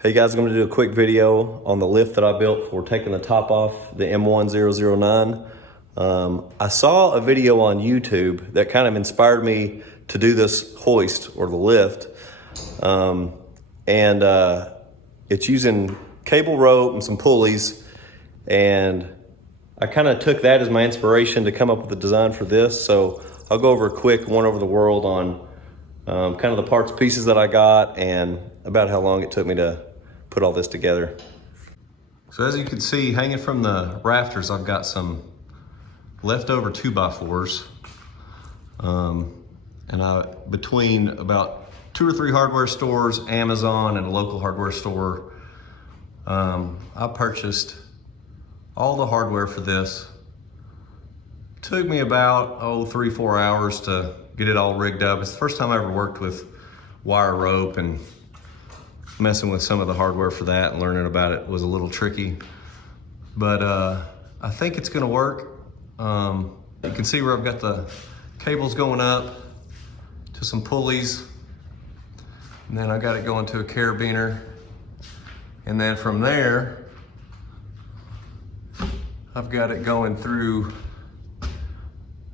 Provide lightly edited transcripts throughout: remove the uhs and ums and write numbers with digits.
Hey guys, I'm going to do a quick video on the lift that I built for taking the top off the M1009. I saw a video on YouTube that kind of inspired me to do this hoist or the lift. It's using cable rope and some pulleys. And I kind of took that as my inspiration to come up with the design for this. So I'll go over a quick one over the world on kind of the parts pieces that I got and about how long it took me to put all this together. So as you can see, hanging from the rafters, I've got some leftover 2x4s. Between about 2 or 3 hardware stores, Amazon and a local hardware store, I purchased all the hardware for this. It took me about 3-4 hours to get it all rigged up. It's the first time I ever worked with wire rope, and messing with some of the hardware for that and learning about it was a little tricky. But I think it's gonna work. You can see where I've got the cables going up to some pulleys, and then I got it going to a carabiner. And then from there, I've got it going through a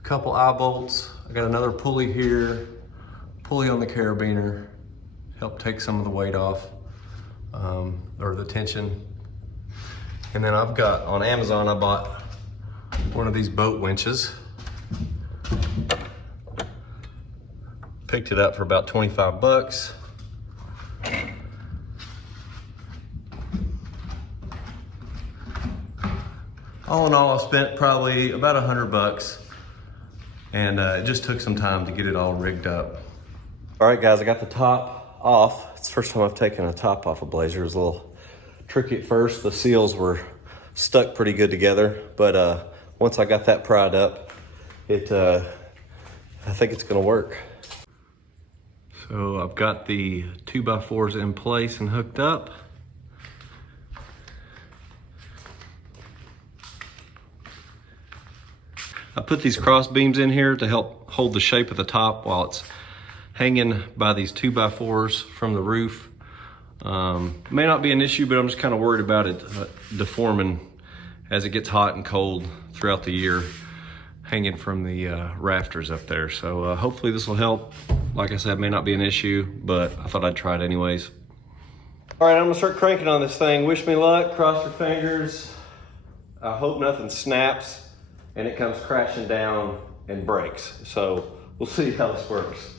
couple eye bolts. I got another pulley here, pulley on the carabiner, help take some of the weight off, or the tension. And then I've got, on Amazon, I bought one of these boat winches. Picked it up for about 25 bucks. All in all, I spent probably about 100 bucks, and it just took some time to get it all rigged up. All right, guys, I got the top off. It's the first time I've taken a top off a Blazer. It was a little tricky at first. The seals were stuck pretty good together, but once I got that pried up, I think it's gonna work. So I've got the 2x4s in place and hooked up. I put these cross beams in here to help hold the shape of the top while it's hanging by these 2x4s from the roof. May not be an issue, but I'm just kind of worried about it deforming as it gets hot and cold throughout the year, hanging from the rafters up there. So hopefully this will help. Like I said, may not be an issue, but I thought I'd try it anyways. All right, I'm gonna start cranking on this thing. Wish me luck, cross your fingers. I hope nothing snaps and it comes crashing down and breaks. So we'll see how this works.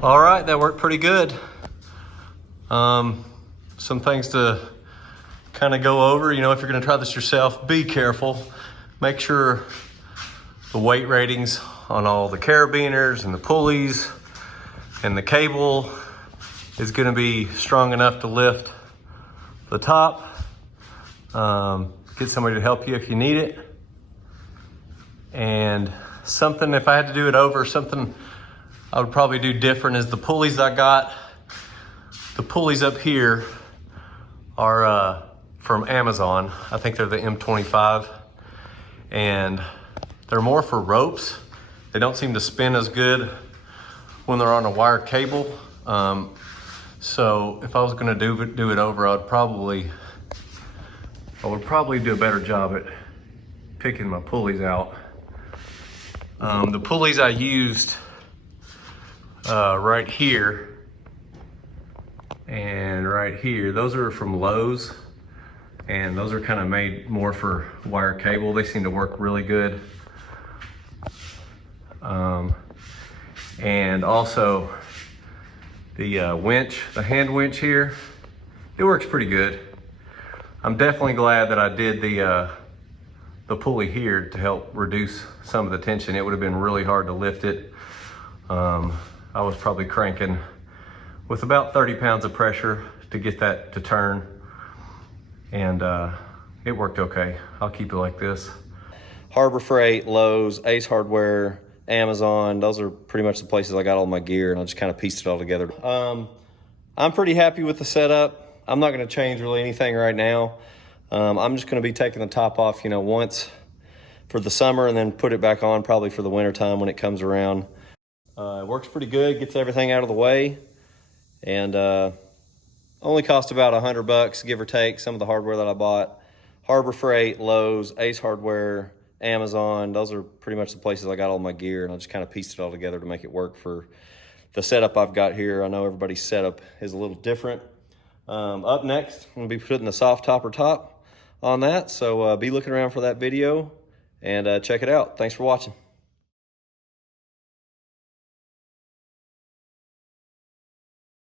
All right, that worked pretty good. Some things to kind of go over. You know, if you're gonna try this yourself, be careful. Make sure the weight ratings on all the carabiners and the pulleys and the cable is gonna be strong enough to lift the top. Get somebody to help you if you need it. And something, if I had to do it over, something I would probably do different is the pulleys I got. The pulleys up here are from Amazon. I think they're the M25, and they're more for ropes. They don't seem to spin as good when they're on a wire cable. So if I was gonna do it over, I would probably do a better job at picking my pulleys out. The pulleys I used right here and right here, those are from Lowe's, and those are kind of made more for wire cable. They seem to work really good. And also the winch, the hand winch here, it works pretty good. I'm definitely glad that I did the the pulley here to help reduce some of the tension. It would have been really hard to lift it. I was probably cranking with about 30 pounds of pressure to get that to turn, and it worked okay. I'll keep it like this. Harbor Freight, Lowe's, Ace Hardware, Amazon, those are pretty much the places I got all my gear, and I just kind of pieced it all together. I'm pretty happy with the setup. I'm not gonna change really anything right now. I'm just gonna be taking the top off, you know, once for the summer and then put it back on probably for the winter time when it comes around. It works pretty good, gets everything out of the way, and only cost about $100, give or take, some of the hardware that I bought. Harbor Freight, Lowe's, Ace Hardware, Amazon, those are pretty much the places I got all my gear, and I just kind of pieced it all together to make it work for the setup I've got here. I know everybody's setup is a little different. Up next, I'm gonna be putting the soft topper top on that, so be looking around for that video and check it out. Thanks for watching.